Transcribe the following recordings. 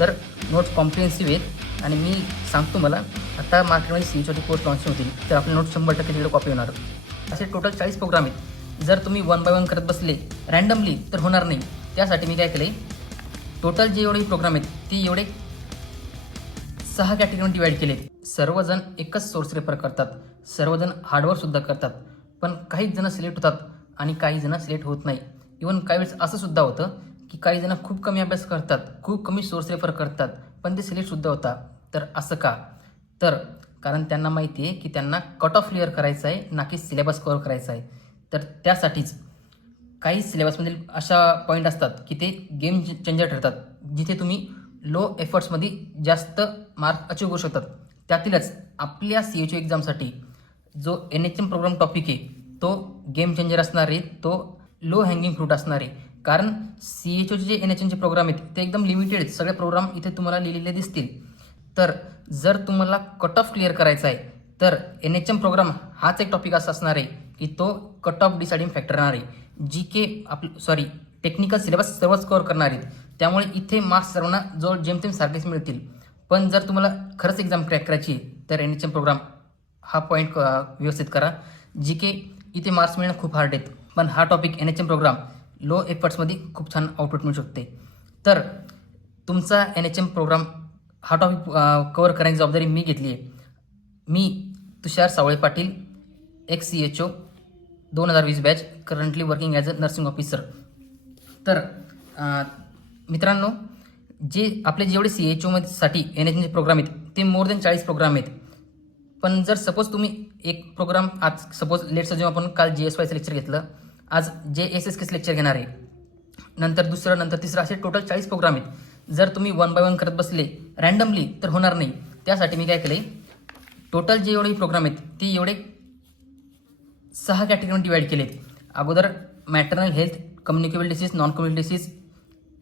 तर notes comprehensive आहेत आणि मी सांगतो मला आता मार्केटमध्ये सीईसाठी कोर्स लॉन्च होतील तर आपले नोट्स 100% तिकडे कॉपी होणार. असे टोटल 40 प्रोग्राम आहेत. जर तुम्ही वन बाय वन करत बसले रँडमली तर होणार नाही. त्यासाठी मी काय केलं टोटल जे एवढे प्रोग्राम आहेत ते एवढे 6 कॅटेगरीमध्ये डिवाईड केले. सर्वजण एकच सोर्स रेफर करतात, सर्वजण हार्डवर्कसुद्धा करतात, पण काही जण सिलेक्ट होतात आणि काही जण सिलेक्ट होत नाही. इवन काही वेळेस असं सुद्धा होतं की काही जण खूप कमी अभ्यास करतात, खूप कमी सोर्स रेफर करतात, पण ते सिलेक्टसुद्धा होतात. तर असं का? तर कारण त्यांना माहिती आहे की त्यांना कट ऑफ क्लिअर करायचा आहे ना की सिलेबस कव्हर करायचा आहे. तर त्यासाठीच काही सिलेबसमधील अशा पॉईंट असतात की ते गेम चेंजर ठरतात, जिथे तुम्ही लो एफर्ट्समध्ये जास्त मार्क अचीव करू शकतात. त्यातीलच आपल्या CHO एक्झामसाठी जो NHM प्रोग्राम टॉपिक आहे तो गेम चेंजर असणार आहे, तो लो हँगिंग फ्रूट असणार आहे. कारण CHOचे जे NHMचे प्रोग्राम आहेत ते एकदम लिमिटेड आहेत. सगळे प्रोग्राम इथे तुम्हाला लिहिलेले दिसतील. तर जर तुम्हाला कट ऑफ क्लिअर करायचा आहे तर NHM प्रोग्राम हाच एक टॉपिक असा असणार आहे की तो कट ऑफ डिसाइडिंग फॅक्टर राहणार आहे. टेक्निकल सिलेबस सर्वच कव्हर करणार आहेत. त्यामुळे इथे मार्क्स सर्वांना जवळ जेमतेम सारखेच मिळतील. पण जर तुम्हाला खरंच एक्झाम क्रॅक करायची आहे तर NHM प्रोग्राम हा पॉईंट व्यवस्थित करा. GK इथे मार्क्स मिळणं खूप हार्ड आहेत, पण हा टॉपिक NHM प्रोग्राम लो एफर्ट्समध्ये खूप छान आउटपुट मिळू शकते. तर तुमचा NHM प्रोग्राम हा टॉपिक कव्हर करण्याची जबाबदारी मी घेतली आहे. मी Tushar Sawale Patil, ex CHO 2020 batch, currently working as a nursing officer. तर मित्रांनो, जे आपले जेवढे CHO साठी NHMचे प्रोग्राम आहेत ते मोर दॅन 40 प्रोग्राम आहेत. पण जर सपोज तुम्ही एक प्रोग्राम आज सपोज लेट्स जेव्हा आपण काल GSYचं लेक्चर घेतलं, आज JSSKचं लेक्चर घेणार आहे, नंतर दुसरं, नंतर तिसरं, असे टोटल 40 प्रोग्राम आहेत. जर तुम्ही वन बाय वन करत बसले रँडमली तर होणार नाही. त्यासाठी मी काय केलं टोटल जे एवढे प्रोग्राम आहेत ते एवढे 6 कॅटेगरीमध्ये डिवाईड केलेत. अगोदर maternal health, communicable disease, non communicable disease,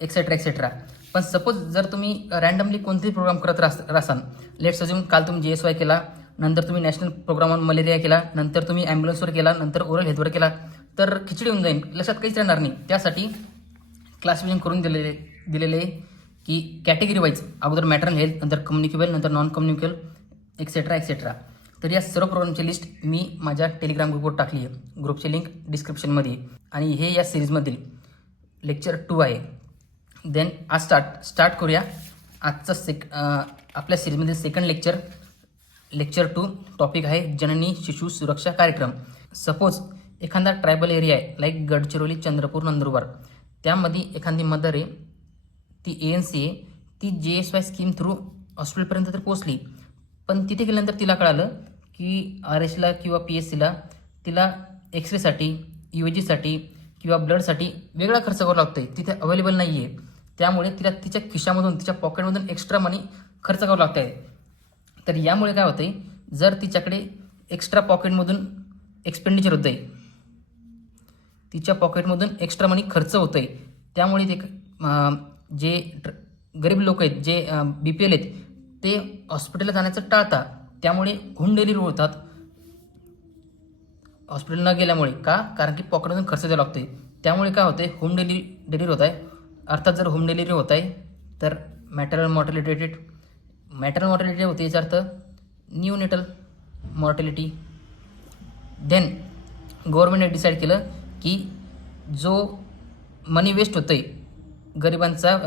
etcetera etcetera. पण सपोज जर तुम्ही रँडमली कोणतेही प्रोग्राम करत राहसाल, लेट्स अज्यूम काल तुम्ही JSY केला, नंतर तुम्ही नॅशनल प्रोग्राम ऑन मलेरिया केला, नंतर तुम्ही ॲम्ब्युलन्सवर केला, नंतर ओरल हेल्थवर केला, तर खिचडी होऊन जाईल, लक्षात काहीच राहणार नाही. त्यासाठी क्लासिफिकेशन करून दिलेले की कॅटेगरी वाईज अगोदर मॅटर्नल हेल्थ, नंतर कम्युनिकेबल, नंतर नॉन कम्युनिकेबल, एक्सेट्रा एक्सेट्रा. तर या सर्व प्रोग्रामची लिस्ट मी माझ्या टेलिग्राम ग्रुपवर टाकली आहे. ग्रुपची लिंक डिस्क्रिप्शनमध्ये. आणि हे या सिरीजमधील लेक्चर 2 आहे. देन आज स्टार्ट करूया आजचं आपल्या सिरीजमधील सेकंड लेक्चर 2. टॉपिक आहे जननी शिशु सुरक्षा कार्यक्रम. सपोज एखादा ट्रायबल एरिया आहे लाईक गडचिरोली, चंद्रपूर, नंदुरबार, त्यामध्ये एखादी मदर आहे, ती ANC आहे, ती JSY स्कीम थ्रू हॉस्पिटलपर्यंत तर पोहोचली, पण तिथे गेल्यानंतर तिला कळालं की RSला किंवा PSCला तिला एक्सरेसाठी, UAGसाठी किंवा ब्लडसाठी वेगळा खर्च करावा लागतो आहे, तिथे अवेलेबल नाही आहे. त्यामुळे तिला तिच्या खिशामधून, तिच्या पॉकेटमधून एक्स्ट्रा मनी खर्च करावं लागतं आहे. तर यामुळे काय होतं आहे, जर तिच्याकडे एक्स्ट्रा पॉकेटमधून एक्सपेंडिचर होतं आहे, तिच्या पॉकेटमधून एक्स्ट्रा मनी खर्च होतं आहे, त्यामुळे ते जे गरीब लोक आहेत, जे BPL आहेत, ते हॉस्पिटलला जाण्याचं टाळतात. त्यामुळे होम डिलिव्हरी होतात हॉस्पिटल न गेल्यामुळे. का? कारण की पॉकेटमधून खर्च द्यावा लागतो आहे. त्यामुळे काय होतं आहे, होम डिलिव्हरी होत आहे. अर्थात जर होम डिलिव्हरी होत आहे तर मॅटर्नल मॉर्टॅलिटी होते, याचा अर्थ न्यूनेटल मॉर्टॅलिटी. देन गव्हर्नमेंटने डिसाईड केलं की जो मनी वेस्ट होतो आहे गरिबांचा,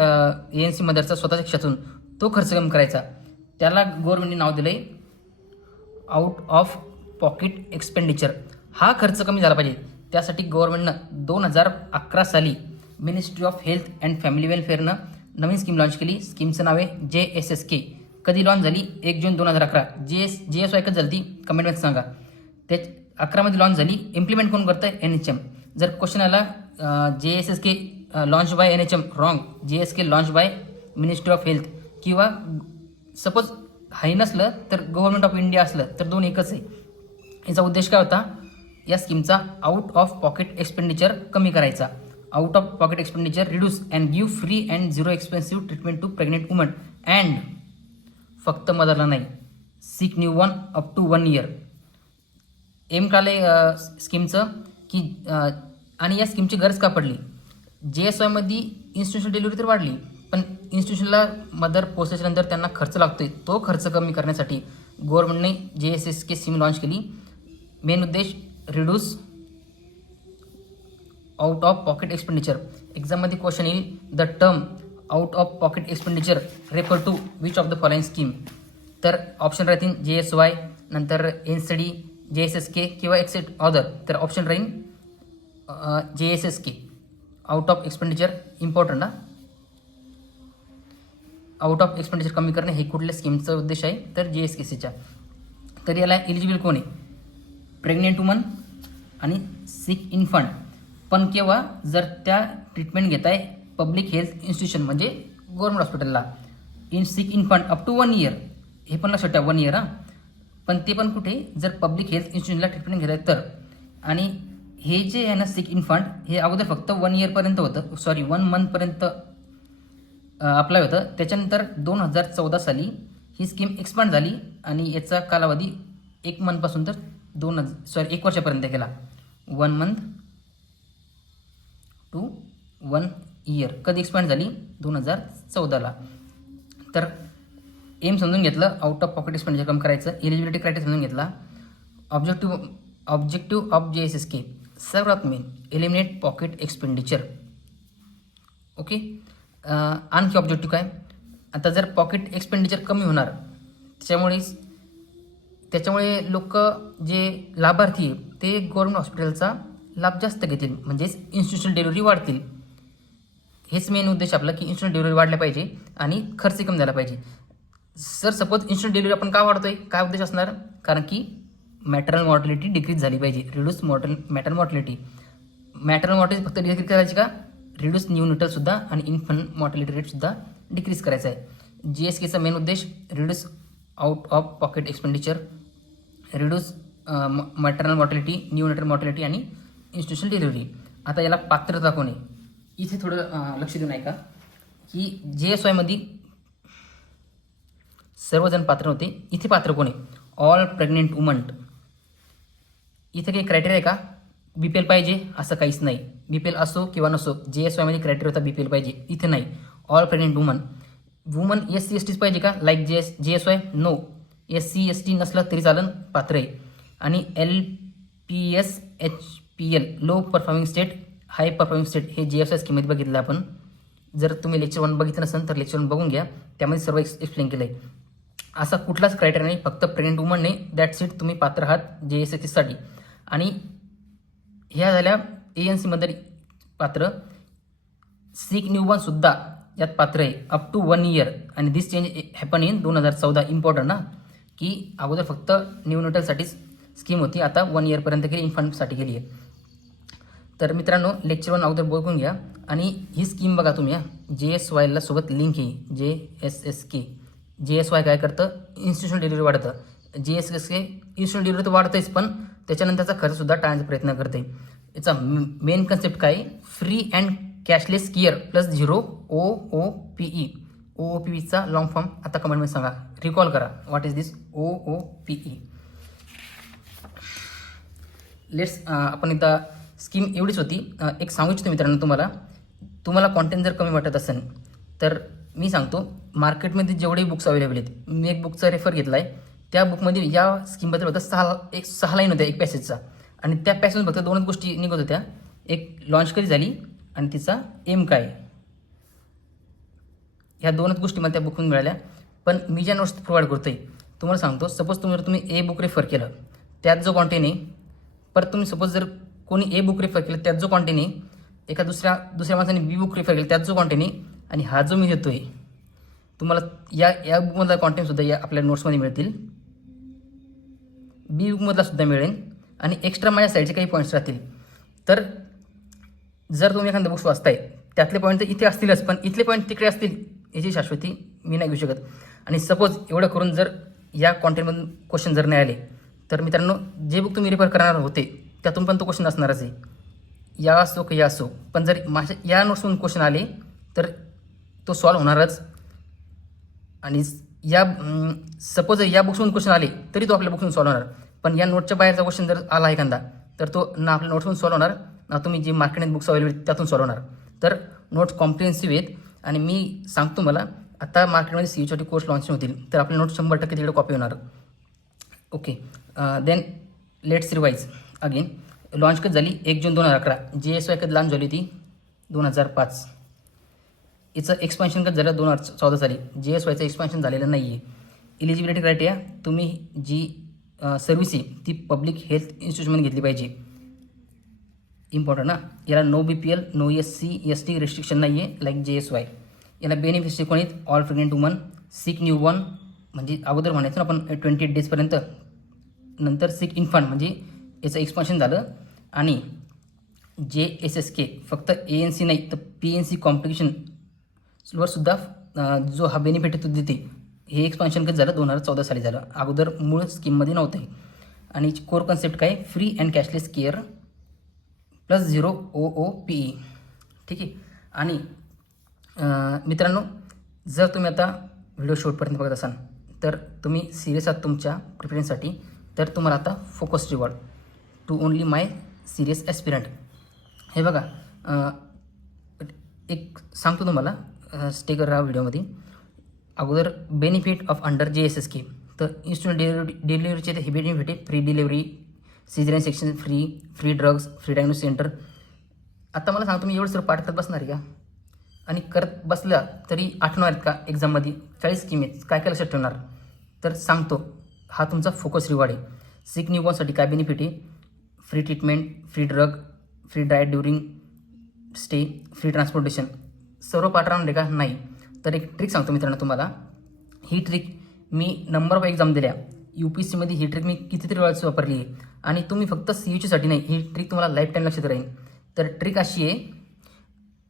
ANC मदरचा स्वतःच्या खिशातून, तो खर्च कमी करायचा. त्याला गव्हर्नमेंटने नाव दिलं आहे आउट ऑफ पॉकेट एक्सपेंडिचर. हा खर्च कमी झाला पाहिजे. त्यासाठी गव्हर्नमेंटनं 2011 साली ministry of health and family वेलफेअरनं नवीन स्कीम लॉन्च केली. स्कीमचं नाव आहे JSSK. कधी लॉन्च झाली? 1 जून 2011. JSY कधी झाली ती कमेंटमध्ये सांगा. ते 11मध्ये लॉन्च झाली. इम्प्लिमेंट कोण करतं आहे? NHM. जर क्वेश्चन आला JSSK launch by NHM, wrong. JSK launch by ministry of health. किंवा सपोज हाय नसलं तर गव्हर्नमेंट ऑफ इंडिया असलं तर दोन एकच आहे. याचा उद्देश काय होता? या स्कीमचा आउट ऑफ पॉकेट एक्सपेंडिचर कमी करायचा. Out of pocket expenditure reduce and give free and zero expensive treatment to pregnant woman and, फक्त मदरला नाही, सिक न्यू वन अप टू 1 year. एम काले स्कीमचं की आणि या स्कीमची गरज का पडली? JSYमध्ये इन्स्टिट्यूशनल डिलिव्हरी तर वाढली, पण इन्स्टिट्यूशनला मदर पोहोचल्याच्यानंतर त्यांना खर्च लागतोय, तो खर्च कमी करण्यासाठी गव्हर्नमेंटने JSSK स्कीम लॉन्च केली. मेन उद्देश reduce out of pocket expenditure. एक्झाममध्ये क्वेश्चन येईल, the term out of pocket expenditure refer to which of the following scheme. तर ऑप्शन राहतील JSY, नंतर NCD, JSSK किंवा एक्सेट अदर. तर ऑप्शन राहील JSSK. Out of expenditure important ना, out of expenditure कमी करणे हे कुठल्या स्कीमचा उद्देश आहे, तर JSSKचा. तर याला एलिजिबल कोण आहे, प्रेग्नेंट वुमन आणि सिक इन्फंट. पण केव्हा, जर त्या ट्रीटमेंट घेत आहे पब्लिक हेल्थ इन्स्टिट्यूशन म्हणजे गव्हर्नमेंट हॉस्पिटलला. In sick infant up to 1 year, हे पण लक्षात ठेवा 1 year हां. पण ते पण कुठे, जर पब्लिक हेल्थ इन्स्टिट्यूशनला ट्रीटमेंट घेत आहे तर. आणि हे जे आहे ना सिक इन्फंट, हे अगोदर फक्त 1 yearपर्यंत होतं, 1 monthपर्यंत अप्लाय होतं. त्याच्यानंतर 2014 साली ही स्कीम एक्सपांड झाली आणि याचा कालावधी 1 monthपासून तर 1 वर्षापर्यंत केला. 1 month टू 1 year. कधी एक्सपांड झाली, 2014ला. तर एम समजून घेतलं, आउट ऑफ पॉकेट एक्सपेंडिचर कमी करायचं. एलिजिबिलिटी क्रायटेरिया समजून घेतला. ऑब्जेक्टिव्ह ऑफ JSSK सर्वात main eliminate pocket expenditure. Okay. आणखी ऑब्जेक्टिव्ह काय, आता जर पॉकेट एक्सपेंडिचर कमी होणार त्याच्यामुळे लोक जे लाभार्थी आहे ते गव्हर्नमेंट हॉस्पिटलचा लाभ जास्त घेतील, म्हणजेच इन्स्टिट्यूशनल डिलिव्हरी वाढतील. हेच मेन उद्देश आपला की इन्स्टिट्यूशनल डिलिव्हरी वाढल्या पाहिजे आणि खर्च कमी झाला पाहिजे. सर सपोज इन्स्टिट्यूशनल डिलिव्हरी आपण का वाढतोय, काय उद्देश असणार, कारण की मॅटरनल मॉर्टॅलिटी डिक्रीज झाली पाहिजे. रिड्यूस मॅटरनल मॉर्टॅलिटी फक्त डिक्रीज करायची का, रिड्यूस न्यूनिटलसुद्धा आणि इन्फंट मॉर्टॅलिटी रेटसुद्धा डिक्रीज करायचा आहे. JSKचा मेन उद्देश reduce out of pocket expenditure, reduce maternal mortality, neonatal mortality आणि इन्स्टिट्यूशनल डिलिव्हरी. आता याला पात्रता कोण आहे, इथे थोडं लक्ष देऊन ऐका की JSY मध्ये सर्वजण पात्र होते, इथे पात्र कोण आहे, ऑल प्रेग्नेंट वुमन. इथे काही क्रायटेरिया आहे का, BPL पाहिजे असं काहीच नाही. BPL असो किंवा नसो, JSY मध्ये क्रायटेरिया होता BPL पाहिजे, इथे नाही. ऑल प्रेग्नेंट वुमन SC STच पाहिजे का, like JSY no. SC ST नसलं तरी चालन, पात्र आहे. आणि LPS HPL low performing state, high performing state हे JSY स्कीममध्ये बघितलं आपण. जर तुम्ही लेक्चर 1 बघितलं नसेल तर लेक्चर 1 बघून घ्या, त्यामध्ये सर्व एक्सप्लेन केलं आहे. असा कुठलाच क्रायटेरिया नाही, फक्त प्रेग्नेंट वुमन नाही, दॅट्स इट, तुम्ही पात्र आहात JSSKसाठी. आणि ह्या झाल्या ANC मध्ये पात्र. सिक न्यूबॉर्नसुद्धा यात पात्र आहे अप टू 1 year. आणि this change happen in 2014. Important ना, की अगोदर फक्त न्यूनिटलसाठीच स्कीम होती, आता 1 yearपर्यंत केली, इन्फंटसाठी केली आहे. तर मित्रांनो लेक्चर 1 अगोदर बघून घ्या. आणि ही स्कीम बघा तुम्ही, JSYला सोबत लिंक आहे JSSK. JSY काय करतं, इन्स्टिट्यूशनल डिलिव्हरी वाढतं. JSSK इन्स्टिट्यूशनल डिलिव्हरी तर वाढतंच, पण त्याच्यानंतरचा खर्चसुद्धा टाळण्याचा प्रयत्न करते. याचा मेन कन्सेप्ट काय, free and cashless care plus 0 OOPE. OOPEचा लॉंग फॉर्म आता कमेंटमध्ये सांगा, रिकॉल करा, व्हॉट इज दिस OOPE. आपण इथं स्कीम एवढीच होती. एक सांगू इच्छितो मित्रांनो, तुम्हाला कॉन्टेंट जर कमी वाटत असेल तर मी सांगतो, मार्केटमध्ये जेवढे बुक्स अवेलेबल आहेत, मी एक बुकचा रेफर घेतला आहे. त्या बुकमध्ये या स्कीमबद्दल होतं 6 लाईन होत्या एक पॅसेजचा. आणि त्या पॅसेज फक्त 2च गोष्टी निघत होत्या, एक लॉन्च कधी झाली आणि तिचा एम काय, ह्या 2च गोष्टी मला त्या बुकमधून मिळाल्या. पण मी ज्या नोट्स प्रोव्हाइड करतो आहे तुम्हाला सांगतो, सपोज तुम्ही ए बुक रेफर केलं, त्यात जो कॉन्टेंट आहे, परत तुम्ही सपोज जर कोणी ए बुक रेफर केलं त्यात जो कॉन्टेंट आहे, एका दुसऱ्या माणसाने बी बुक रेफर केलं त्यात जो कॉन्टेंट आहे, आणि हा जो मी देतो आहे तुम्हाला या बुकमधला कॉन्टेंटसुद्धा या आपल्या नोट्समध्ये मिळतील, बी बुकमधला सुद्धा मिळेल. आणि एक्स्ट्रा माझ्या साईडचे काही पॉईंट्स राहतील. तर जर तुम्ही एखादं बुक्स वाचताय त्यातले पॉईंट तर इथे असतीलच, पण इथले पॉईंट तिकडे असतील याची शाश्वती मी नाही घेऊ शकत. आणि सपोज एवढं करून जर या कॉन्टेंटमधून क्वेश्चन जर नाही आले तर मित्रांनो, जे बुक तुम्ही रेफर करणार होते त्यातून पण तो क्वेश्चन असणारच आहे, या असो की या असो. पण जर माझ्या या नोट्समधून क्वेश्चन आले तर तो सॉल्व होणारच. आणि सपोज या बुक्समधून क्वेश्चन आले तरी तो आपल्या बुक्समधून सॉल्व होणार. पण या नोटच्या बाहेरचा क्वेश्चन जर आला एखादा तर तो ना आपल्या नोट्समधून सॉल्व होणार, ना तुम्ही जे मार्केटमध्ये बुक्स अवेलेबल त्यातून सॉल्व होणार. तर नोट्स कॉम्प्रिहेन्सिव्ह आहेत आणि मी सांगतो मला आता मार्केटमध्ये सी यूसाठी कोर्स लॉन्च होतील तर आपले नोट्स 100% तिकडे कॉपी होणार. Okay, then let's revise again. Launch कधी झाली 1 जून 2011. JSY कधी लॉन्च झाली ती 2005. याचं एक्सपान्शन कधी झालं 2014 साली. JSYचं एक्सपान्शन झालेलं नाही आहे. इलिजिबिलिटी क्रायटेरिया तुम्ही जी सर्व्हिस आहे ती पब्लिक हेल्थ इन्स्टिट्यूशनमध्ये घेतली पाहिजे. इम्पॉर्टंट ना. याला no BPL, no SC, ST restriction नाही आहे लाईक JSY. याला बेनिफिशरी कोण आहेत? All pregnant woman, sick newborn म्हणजे अगोदर म्हणायचं ना आपण 28 डेजपर्यंत, नंतर सिक इन्फंट म्हणजे याचं एक्सपान्शन झालं. आणि JSSK फक्त ANC नाही तर PNC कॉम्प्लिकेशनवर सुद्धा जो हा बेनिफिट तो देते. हे एक्सपान्शन कधी झालं 2014 साली झालं. अगोदर मूळ स्कीममध्ये नव्हतं. आणि कोर कन्सेप्ट काय? Free and cashless care plus 0 OOPE. ठीक आहे. आणि मित्रांनो, जर तुम्ही आता व्हिडिओ शेवटपर्यंत बघत असाल तर तुम्ही सिरियस आहात तुमच्या प्रिपरेशनसाठी, तर तुम्हाला आता focus reward to only my serious aspirant. हे बघा, एक सांगतो तुम्हाला, स्टे करा व्हिडिओमध्ये. अगोदर बेनिफिट ऑफ अंडर JSSK तर इन्स्टंट डिलिव्हरीचे हे बेनिफिट आहे. Free delivery, caesarean section free drugs, free diagnosis centre. आता मला सांगा, तुम्ही एवढं सर्व पाठ करत बसणार आहे का? आणि करत बसल्या तरी आठवणार आहेत का एक्झाममध्ये? 40 स्कीम आहेत, काय काय लक्षात ठेवणार? तर सांगतो, हा तुमचा फोकस रिवॉर्ड आहे. सिक न्यूबॉर्नसाठी काय बेनिफिट आहे? Free treatment, free drug, free diet during stay, free transportation. सर्व पाठ राहणार का? नाही. तर एक ट्रिक सांगतो मित्रांनो तुम्हाला. ही ट्रिक मी नंबर ऑफ एक्झाम दिल्या UPSCमध्ये. ही ट्रिक मी कितीतरी वेळाच वापरली आहे. आणि तुम्ही फक्त CUच्यासाठी नाही, ही ट्रिक तुम्हाला लाईफ टाईम लक्षात राहील. तर ट्रिक अशी आहे,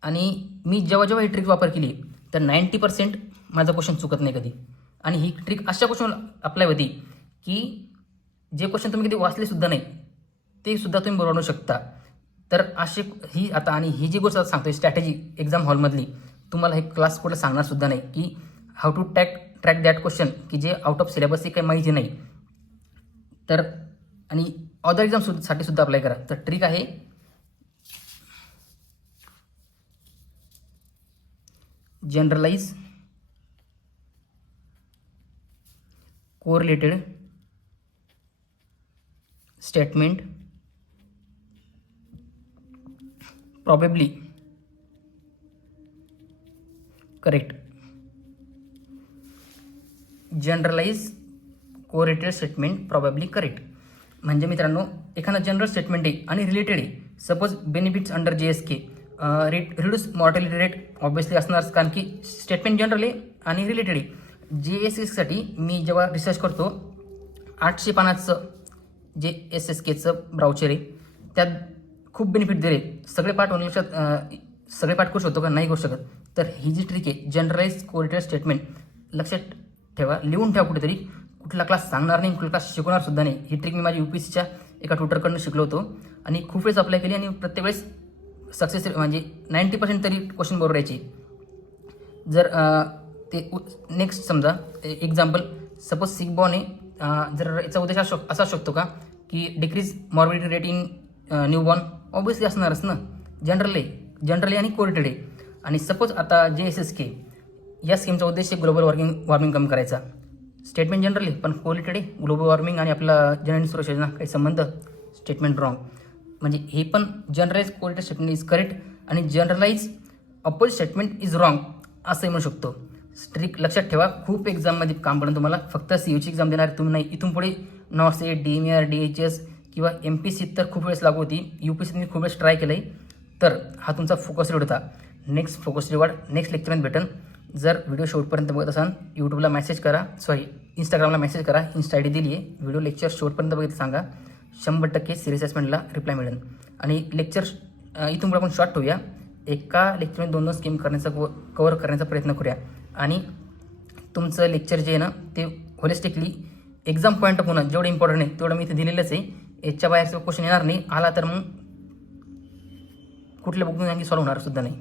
आणि मी जेव्हा ही ट्रिक वापर केली तर 90% माझा क्वेश्चन चुकत नाही कधी. आणि ही ट्रिक अशा क्वेश्चन अप्लाय होती की जे क्वेश्चन तुम्ही कधी वाचलेसुद्धा नाही ते सुद्धा तुम्ही बनवू शकता. तर अशी ही आता, आणि ही जी गोष्ट आता सांगतोय स्ट्रॅटेजी एक्झाम हॉलमधली, तुम्हाला हे क्लास कुठे सांगणार सुद्धा नाही की how to track that question की जे आउट ऑफ सिलेबस काही माहिती नाही. तर आणि अदर एक्झामसाठी सुद्धा अप्लाय करा. तर ट्रिक आहे, generalise, correlated statement, probably correct. Generalise, correlated statement, probably correct. म्हणजे मित्रांनो, एखादा जनरल स्टेटमेंट आहे आणि रिलेटेड आहे. Suppose benefits under JSK, reduce mortality rate obviously असणार, कारण की स्टेटमेंट जनरल आहे आणि रिलेटेड आहे. JSSKसाठी मी जेव्हा रिसर्च करतो 800 पानाचं जे SSKचं ब्राउचर आहे त्यात खूप बेनिफिट दिले. सगळे पाठ होणे लक्षात, सगळे पाठ करू शकतो का? नाही करू शकत. तर ही जी ट्रिक आहे जनरलाइज कोरिलेटेड स्टेटमेंट, लक्षात ठेवा, लिहून ठेवा कुठेतरी. कुठला क्लास सांगणार नाही, कुठला क्लास शिकवणार सुद्धा नाही. ही ट्रिक मी माझ्या UPSCच्या एका ट्युटरकडून शिकलो होतो आणि खूप वेळेस अप्लाय केली आणि प्रत्येक वेळेस सक्सेस म्हणजे 90% तरी क्वेश्चन बरोबर यायचे. जर ते नेक्स्ट समजा एक्झाम्पल, सपोज सिक बॉर्न आहे, जर याचा उद्देश असा शकतो का की decrease morbidity rate in newborn, obviously असणारच ना. जनरली आणि कोरिलेटेड आहे. आणि सपोज आता JSSK या स्कीमचा उद्देश ग्लोबल वॉर्मिंग कमी करायचा. स्टेटमेंट जनरली पण कोरिलेटेड आहे. ग्लोबल वॉर्मिंग आणि आपला जननी सुरक्षा योजना काही संबंध? Statement wrong. म्हणजे हे पण generalise correlated statement is correct आणि generalise opposite statement is wrong असंही म्हणू शकतो. स्ट्रिक लक्षात ठेवा, खूप एक्झाममध्ये काम पडेल तुम्हाला. फक्त CUची एक्झाम देणार तुम्ही नाही. इथून पुढे NOSE, DMER, DHS किंवा MPC तर खूप वेळेस लागू होती. UPSC मी खूप वेळेस ट्राय केलं आहे. तर हा तुमचा फोकस रिवॉर्ड होता. नेक्स्ट फोकस रिवॉर्ड नेक्स्ट लेक्चरमध्ये भेटेल. जर व्हिडिओ शेवटपर्यंत बघत असाल यूट्यूबला मेसेज करा, इंस्टाग्रामला मेसेज करा, इन्स्टा ID दिली आहे. व्हिडिओ लेक्चर शेवटपर्यंत बघितलं सांगा, 100% सिरियस असेसमेंटला रिप्लाय मिळेल. आणि लेक्चर इथून पुढे आपण शॉर्ट ठेवूया. एका लेक्चरमध्ये 2 स्कीम कव्हर करण्याचा प्रयत्न करूया. आणि तुमचं लेक्चर जे आहे ना ते होलिस्टिकली एक्झाम पॉईंट ऑफ होणं जेवढं इम्पॉर्टंट आहे तेवढं मी इथे दिलेलंच आहे. याच्या बाहेरचं क्वेश्चन येणार नाही. आला तर मग कुठल्या बुकून आणखी सॉल्व्ह होणार सुद्धा नाही.